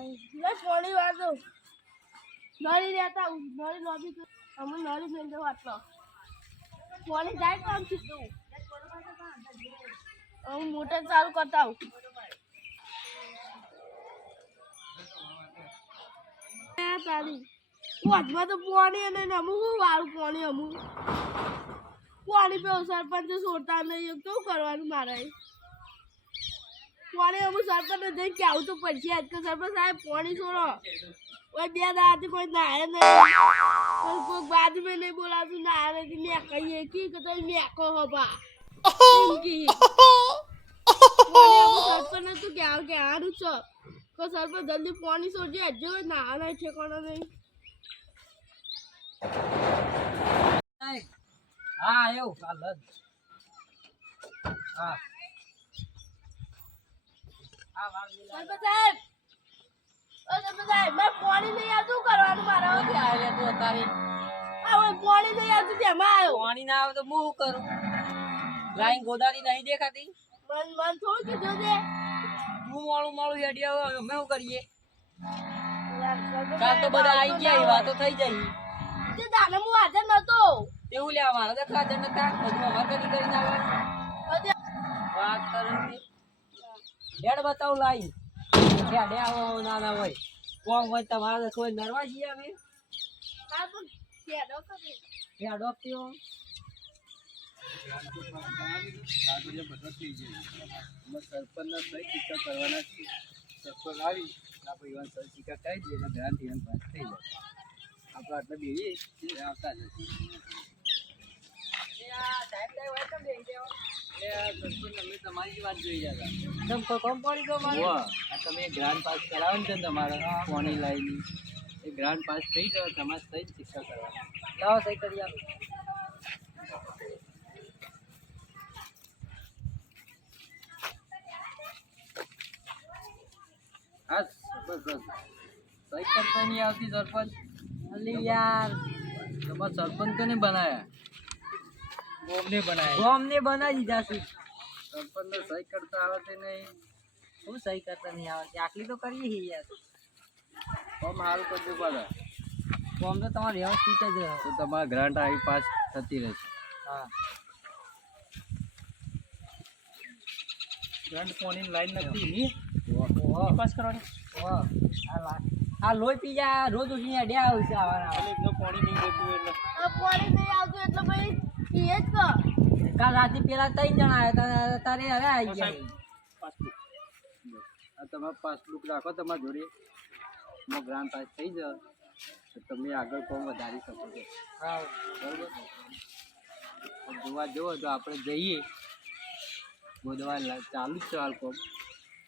લે. હું મોટર ચાલુ કરતા. વચમાં તો પોણી અને અમુક હું વાળું પોણી, અમુક. પોણી પેલું સરપંચ છોડતા નહીં કેવું કરવાનું મારે? પોણી અમુક સરપંચ જઈને કેવું તો પડશે આજ તો સરપંચ સાહેબ પોણી છોડો. કોઈ બે દાડાથી કોઈ નાહે નહીં. કોઈ બાદ મેં નહીં બોલાતું. નાહે નથી મેં કહીએ. કી કે તમે મેં કહો બા. સરપંચ કી. તું કેવું કે હારું છો. કોઈ સરપંચ જલ્દી પોણી છોડજે. જો નાહે નહીં ઠેકાણો નહીં. હા એવું કાલ હા. સરપંચ સાહેબ! સરપંચ સાહેબ મારે પાણી નહીં આવતું કરવાનું મારે? હવે? ક્યાં આવ્યા તું હવે પાણી નહીં આવતું તેમાં આવ્યો. પાણી ના આવે તો હું કરું? લાઈન ગોદારી નહીં દેખાતી? મન મન થોડું કીધું છે તું મોડું મોડું હેડી આવે અમે શું કરીએ? કાલ તો બધા આવી ગયા એ વાતો થઈ જાય. તે દાને હું હાજર નતો. એવું લેવા મારા તો ખાતર નતા બધું અમારે કરી કરીને વાત કરે હેડ બતાવ લાઈ હેડે આવો, નાના હોય. કોમ હોય તમારે કોઈ નરવા જઈએ અમે. હેડ કરવાના આવી આપણે આટલે બેહીએ આવતા તમે તમારી વાત જોઈ જતા કોઈ કોમ પડી ગયો આ તમે ગ્રાન્ડ પાસ કરાવો ને તમારે પોણી લાઈની એ ગ્રાન્ડ પાસ થઈ જાય તમારે સહી સિક્કા કરવાના લાવો સહી કરી આપો બસ બસ સહી નહીં આવતી સરપંચ અલી યાર તમારા સરપંચ કોને બનાયા. ગોમને બનાયા. ગોમ ને બનાવી દીધા છે. સરપંચને સહી કરતા આવડે નહીં. શું સહી કરતા નહીં આવડતી? આટલી તો કરીએ છીએ યાર. ફોર્મ હાલ કરજો પાછા. ફોર્મ તો તમારે વ્યવસ્થિત જ તો તમારા ગ્રાન્ટ આવી પાસ થતી રહેશે. હા. ગ્રાન્ટ પોણી લાઈન નથી? ઓહો. પાસ કરવાની. ઓહો. આ લા- આ લોહી પી જાય રોજ ઉઠીને ડ્યા આવશે આવા પાણી પોણી નહીં દેતું એટલે. આ પાણી નહીં આવતું એટલે ભાઈ પીએ જ કર. કાલ રાતે પેલા ત્રણ જણા આવ્યા તારે હવે આવી ગયા તમે પાસબુક રાખો તમારા જોડે. મો ગ્રાન્ટ પાસ થઈ જાવ તો તમે આગળ કોમ વધારી શકો છો. બરાબર? જોવા જવો તો આપણે જઈએ. બોધવા ચાલુ જ છે હાલ કોમ.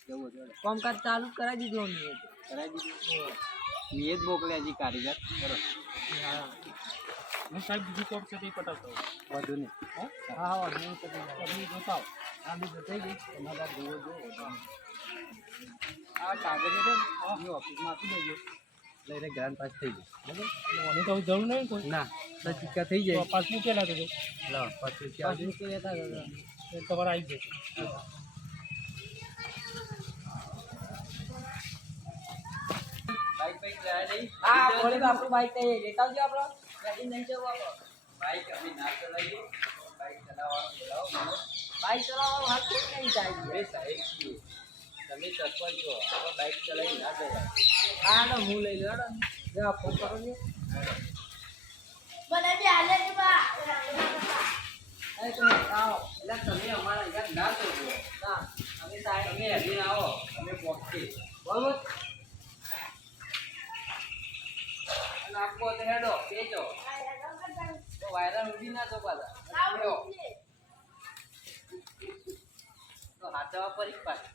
જવું કોમ કામકાજ ચાલુ જ કરાવી દીધું અમને. કરાવી દીધું? મેં જ મોકલ્યા છે કારીગર. બરોબર. હું સાહેબ બીજું કોર્ટ છે તે પટાવતો વધુ નહીં. હા? હા વાંધો નહીં. તમે જોતા આ બી બતાવી દઈશ તમારા જોવો જો આ કાગળ છે ને ઓફિસમાં આપી દેજો. લઈને એને ગ્રાન્ડ પાસ થઈ જાય બરાબર? તો જરૂર નહીં કોઈ. ના સિક્કા થઈ જાય. પાસબુક કેટલા તો લાવો પાંચ રૂપિયા લેતા હતા. તમારે આવી જશે. બાઈક બાઈક લાયા નહીં? હા બોલે આપણું બાઈક લેતા આવજો આપણો. ગાડી નહીં જવું આપણો બાઈક અમે ના ચલાવીએ બાઈક ચલાવવાનું બોલાવો મને. બાઈક ચલાવવા વાત કોઈ નહીં જાય બે સાહેબ છીએ તમે તત્પર છો હવે બાઈક ચલાવી ના જવાય હા તો હું લઈ લો જા ફોન કરો ને મને બી હાલે છે બા. અરે તમે આવો એટલે તમે અમારા અહીંયા ના કરજો ના અમે સાહેબ અમે હજી આવો અમે પહોંચીએ Balik-balik.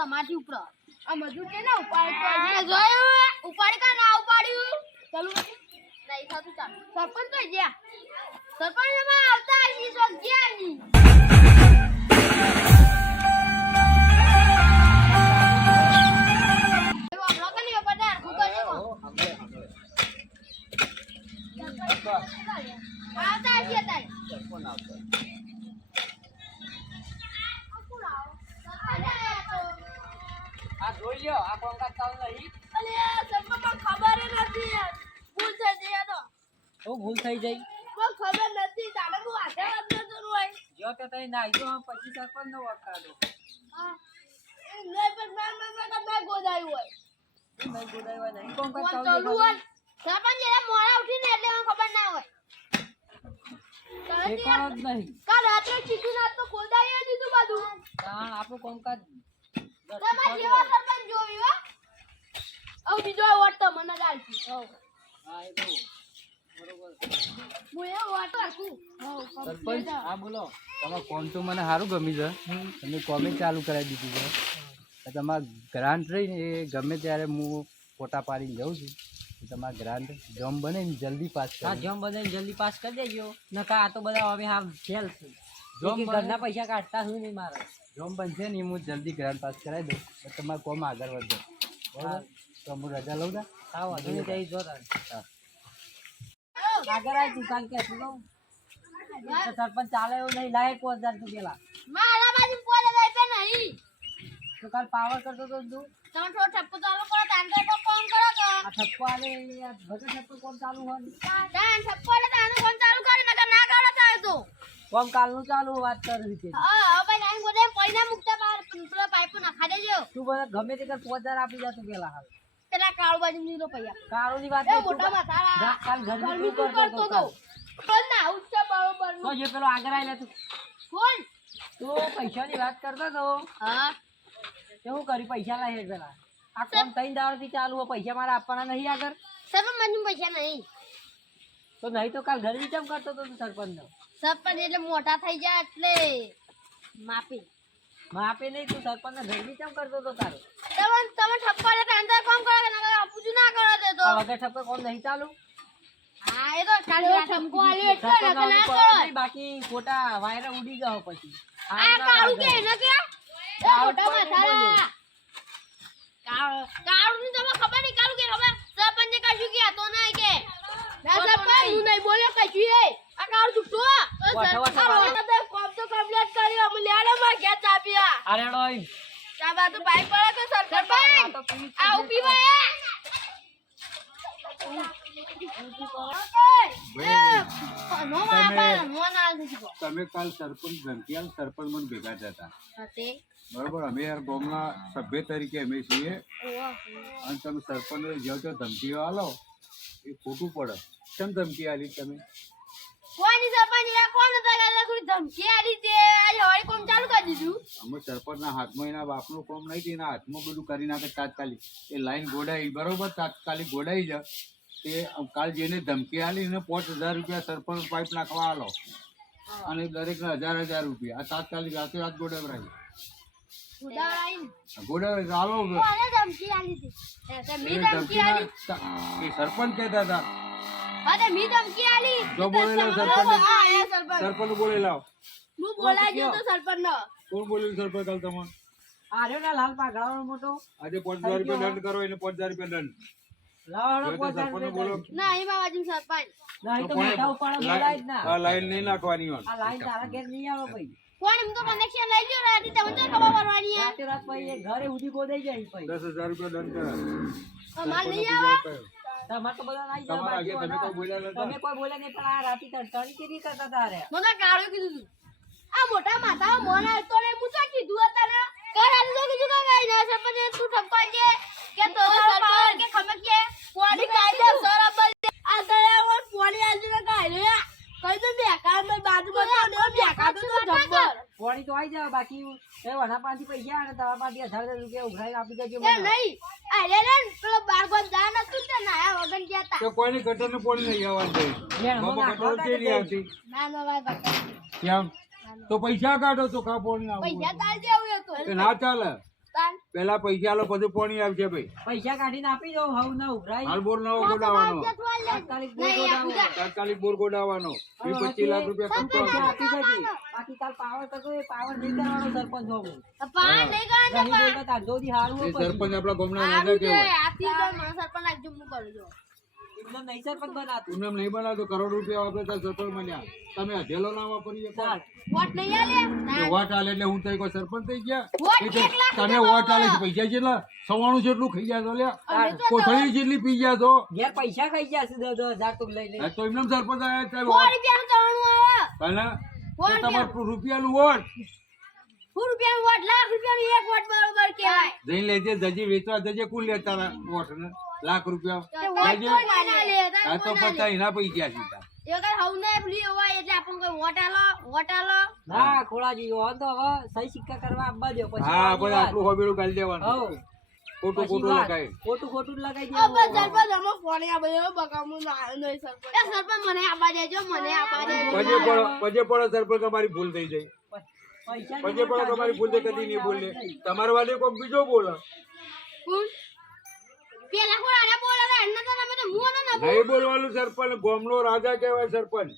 ઉપર માથી ઉપર. આ મજૂર કે ના ઉપાડી જોયું? ઉપાડી કા ના ઉપાડ્યું? ચાલુ નહીં થતું ચાલ. સરપંચ તો ગયા સરપંચમાં આવતા હશી સો ગયા આવતા અત્યારે લ્યો આ કોંકા ચાલુ નહીં. અલે સરપંચમાં ખબર નથી. ભૂલ થઈ ગઈ આ તો. ભૂલ થઈ જાય કોઈ ખબર નથી. તારે હું આધે વાત ન કરું હોય. જો કે તઈ નાઈ જો પછી સરપંચ નો વખાડો હા. નહીં પણ મેં મેં ના ગોદાયું હોય. નહીં હોય નહીં કોંકા ચાલુ હોય. સરપંચ એટલે મોડા ઉઠીને એટલે મને ખબર ના હોય. કાલ રાત્રે ચીકુ નાથ તો ગોદાયું દીધું બધું. આપણું કોમકાજ તમારે જેવા સરપંચ જોયું હો. હવે બીજો વોટ તો મને જ આલતી હવ હા એ તો બરોબર હું એ વોટ રાખું હવ સરપંચ હા બોલો. તમારું કોમ તો મને સારું ગમી છે. તમે કોમે ચાલુ કરાવી દીધું છે. તમારા ગ્રાન્ટ રહીને એ ગમે ત્યારે હું ફોટા પાડીને જઉં છું. તમારા ગ્રાન્ટ જોમ બને ને જલ્દી પાસ હા જમ બધાને જલ્દી પાસ કરી દેજો. નકા આ તો બધા હવે હા ફેલ છે. જોમ ઘરના પૈસા કાઢતા શું નહીં મારે. જોમ બનશે ને હું જલ્દી ગ્રાન્ડ પાસ કરાવી દઉં. તો તમારું કોમ આગળ વધે બરાબર? તો હું રજા લઉં ને? હા વાંધો નહીં. જઈ જો આગળ આવી તું કાલ કે તું લઉં સરપંચ ચાલે એવું નહીં લાય પાંચ હજાર તું પેલા. મારા બાજુ પોલે જાય તો નહીં. તો કાલ પાવર કરતો તો તું. તમે થોડો ઠપ્પો ચાલુ કરો તાન તો કોમ કરો તો. આ ઠપ્પો આલે ભગત ઠપ્પો કોમ ચાલુ હોય તાન ઠપ્પો એટલે તાન કોમ ચાલુ કરી નકર ના કરો તો. કોમ કાલનું ચાલુ વાત કરવી છે હા હવે નાઈન ગોડે ના મુકતા પાર પેલા પાઇપ નાખા દેજો. તું બધા ગમે તે કર પોદાર આપી જા તું પેલા હાલ. પેલા કાળુ બાજુ નીલો પૈયા. કાળુની વાત એ નહીં, તું મોટા માથા કાલ ઘરની તું કરતો તો કોણ ના ઉચ્ચા બરોબર તો જે પેલો આગળ આવેલા તું. કોણ તું પૈસાની વાત કરતો તો. હા. હું કરી પૈસા લાવે પેલા. આ કોમ દાળથી ચાલુ પૈસા મારા આપવાના નહીં આગળ? સર મને પૈસા નહીં. તો નહીં તો કાલ ઘરે કેમ કરતો તો સરપંચ નો સરપંચ એટલે મોટા થઈ જાય એટલે. માપી. માપી નહીં તું સરપંચ ને કેમ કરતો તો તારો? તમે તમે ઠપ્પા લેતા અંદર કોમ કરો કે નકર અપુજુ ના કરો દે તો. વગર ઠપકો કોમ નહીં ચાલુ? હા એ તો ચાલુ ઠમકો આલ્યો એટલે નકર ના કરો નહીં, બાકી ખોટા વાયરા ઉડી જાવ પછી. આ કાળું કે એને કે? મોટા કોઈ કાળું કાળું ની તમને ખબર નહીં કાળું કે ખબર? સરપંચે કશું કે તો ના કે. ના સરપંચ હું નહીં બોલ્યો કશું એ. આ કાળું છૂટો તો કમ્પ્લીટ કર્યો. અમે લેડો માં ગયા ચાપ્યા અરે ડોય ચાબા તો ભાઈ પડે તો. સરપંચ આ આ ઊભી વાય તમે કાલ સરપંચ મને ભેગા થતા બરોબર અમે યાર ગામના સભ્ય તરીકે અમે છીએ. અને તમે સરપંચ જાઓ તો ધમકીઓ આલો એ ખોટું પડે. કેમ ધમકી આલી તમે? કોની સરપંચ એ કોણ હતા કે થોડી ધમકી આલી છે? આજે હવાઈ કોમ ચાલુ કરી દીધું. અમે સરપંચના હાથમાં એના બાપનું કોમ નહીં એના હાથમાં બધું કરી નાખે તાત્કાલિક. એ લાઈન ગોડાઈ બરોબર તાત્કાલિક ગોડાઈ જાય તે કાલ જેને ધમકી આલી એને પાંચ હજાર રૂપિયા સરપંચ પાઇપ નાખવા આલો. અને દરેકને હજાર હજાર રૂપિયા. આ તાત્કાલિક રાતે રાત ગોડાવરાય. ઉડાડાઈ ગોડાવે આલો કોને ધમકી આલી હતી એ તે મી એ ધમકી આલી. ધમકીના- એ સરપંચ કહેતા હતા. અરે મી ધમકી આલી? જો બોલેલા સરપંચ આ એ સરપંચ. સરપંચ બોલેલા હું બોલાઈ ગયો તો સરપંચ નો કોણ બોલેલું સરપંચ કાલ તમારે આ રહ્યો ને લાલ પાઘાવાનો મોટો. આજે પાંચ હજાર રૂપિયા દંડ કરો એને પાંચ હજાર રૂપિયા દંડ. લાઈન નહીં નાખવાની હોય. આ લાઈન તારા ઘેર નહીં આવે ભાઈ. કોણ એમ તો કનેક્શન લઈ ગયો રાતી તમને તો ખબર પડવાની રાતે રાત પછી ઘરે ઉધી ગોદાઈ જાય દસ હજાર રૂપિયા દંડ કરે માલ નહીં આવે? તમારે તો બધા નાઈ આગે તમે કોઈ. બોલ્યા નતા? તમે કોઈ બોલે નહીં પણ આ રાતે તડતડી કેવી કરતા તારે મને તો કાળું કીધું તું. આ મોટા માથા મોન આવતો ને હું તો કીધું હતા કર તો કીધું કે ગઈ ના સરપંચ તું ઠપકો કે કે તો સરપંચ કે ખબર કે પોણી કાઢે સરપંચ આ ગયા ઓર પોણી આલી ને કાઢે કઈ તો બેકાર મે બાજુ માં તો બેકાર તો તો પોણી તો આવી જાવ બાકી. એ વડા પાંચ પૈસા અને તમારા પાંચ હજાર હજાર રૂપિયા ઉઘરાઈને આપી દેજો એ નહીં. અરે રે પેલો બાર દાન હતું નતું તે નાયા વગર ગયા તા. તો કોઈની ગટર ને પોણી નહીં આવવાનું નાખવા ગટર કેરી આવતી? ના ના ભાઈ કેમ? તો પૈસા કાઢો તો કા પોણી પૈસા આવું તાર જેવું એ હતું ના ચાલે. પેલા પૈસા લો પછી પોણી આવશે ભાઈ. પૈસા કાઢીને આપી દો હવ ના ઉભરાય હાલ બોર નવો ગોડાવાનો. તાત્કાલિક બોર નહીં, તાત્કાલિક બોર ગોડાવાનો. વીસ પચીસ લાખ રૂપિયા પૈસા ખર્ચો આપી દેજે. બાકી તાર પાવર તો એ પાવર નહીં કરવાનો સરપંચ હોવું. પાવર નહીં કરવા નહીં બોલતા તાર જોડી હારું એ સરપંચ આપણા ગામના આવું છે આથી તો મને સરપંચ નાખજો હું કરજો છું. નહીં સરપંચ બનાતું. એમને નહીં બનાવતો કરોડ રૂપિયા વાપરે તો સરપંચ બન્યા. તમે અઢેલો ના વાપરી શકો. વોટ નહીં આલે? વોટ આલે એટલે હું થઈ કોઈ સરપંચ થઈ ગયા? તો તમે વોટ આલે પૈસા કેટલા સવાણું જેટલું ખાઈ ગયા છો લ્યા. તો કોથળી જેટલી પી ગયા છો? ઘેર પૈસા ખાઈ ગયા છે દસ દસ હજાર તો લઈ તો એમને સરપંચ ચાલ આવે. તને તો તમારું રૂપિયાનું વોટ. રૂપિયાનું વોટ લાખ રૂપિયાનું એક વોટ બરોબર કહેવાય. જઈને લેજે જજી વેચવા જજે કુલ લે તારા વોટ ને લાખ રૂપિયા. તે વોટ લેજે. કોઈ ના લે તારે આ તો કોઈ ના લે. પચાસ સીધા એ કઈ હવ હોય એટલે આપણને કોઈ વોટ આલો વોટ આલો. ના ખોળાજી હવે તો હવે સહી સિક્કા કરવા આપવા દો પછી હા આટલું હોબેડું દેવાનું. ખોટું ખોટું લગાય ખોટું ખોટું લગાઈ દે અમે ફોન આ બધો બકામું ના સરપંચ. એ સરપંચ મને આપવા દેજો મને આપવા દેજો. પજે પડો પજે પડો સરપંચ તમારી ભૂલ થઈ જાય. પૈસા પજે પડો તમારી ભૂલ થઈ કદી નહીં બોલે તમારો વાલે કોક બીજો બોલે. કોણ? પેલા કોણ આને બોલે તો એને તો તમે તો મું ન નહીં બોલવાનું સરપંચ ગોમનો રાજા કહેવાય સરપંચ.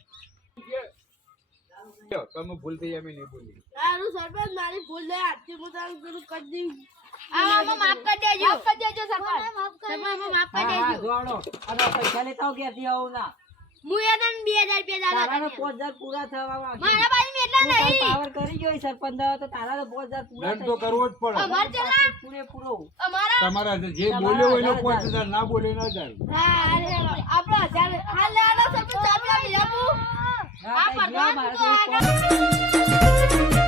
તમે ભૂલ થઈ અમે નહીં બોલી સારું સરપંચ મારી ભૂલ થઈ આજથી હું તમને દઈશ. આમાં માફ કરી દેજો. માફ કરી દેજો સરપંચ સરપંચ આમાં માફ કરી હા, હા, દેજો. જોડો. અને પૈસા લેતા આવો ના? હું એ તને બે હજાર રૂપિયા તારા દાદા તો પાંચ હજાર પૂરા થવા બાકી. મારા બાજુ એટલા નહીં. પાવર કરી ગયો સરપંચ દવા તો તારા તો પાંચ હજાર પૂરા દંડ તો કરવો જ પડે. અમાર ચલા. ગયા. પૂરેપૂરો. અમારા તમારા જે બોલ્યો હોય એનો ના બોલ્યો ના જાય હા આપણો હજાર હાલ લેવાનો સરપંચ આપણે આપી. આ કઈ ગયો પડવાનું મારે તો આગળ